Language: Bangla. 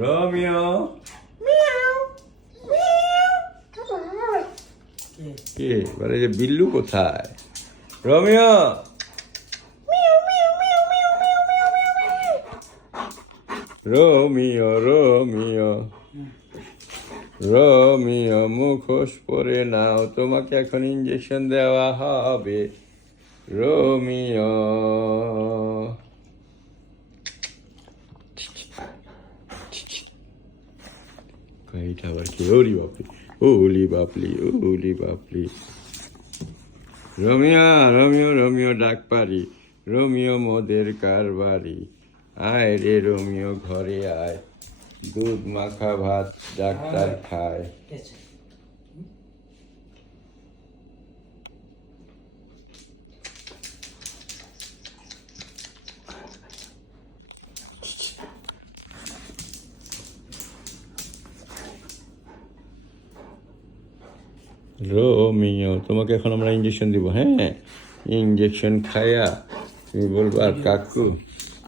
রোমিও কে বলে যে বিল্লু কোথায়? রোমিও রোমিও রোমিও রোমিও মুখোশ পরে নাও, তোমাকে এখন ইঞ্জেকশন দেওয়া হবে। রোমিও এটা আবার কি? ওলি বাপলি ওলি বাপলি ওলি বাপলি। রোমিও রোমিও রোমিও ডাক পারি, রোমিও মদের কারবারি। আয় রে রোমিও ঘরে আয়, দুধ মাখা ভাত ডাক্তার খায়। রোমিও তোমাকে এখন আমরা ইঞ্জেকশন দিব, হ্যাঁ? ইঞ্জেকশন খায়া তুমি বলবা কাকু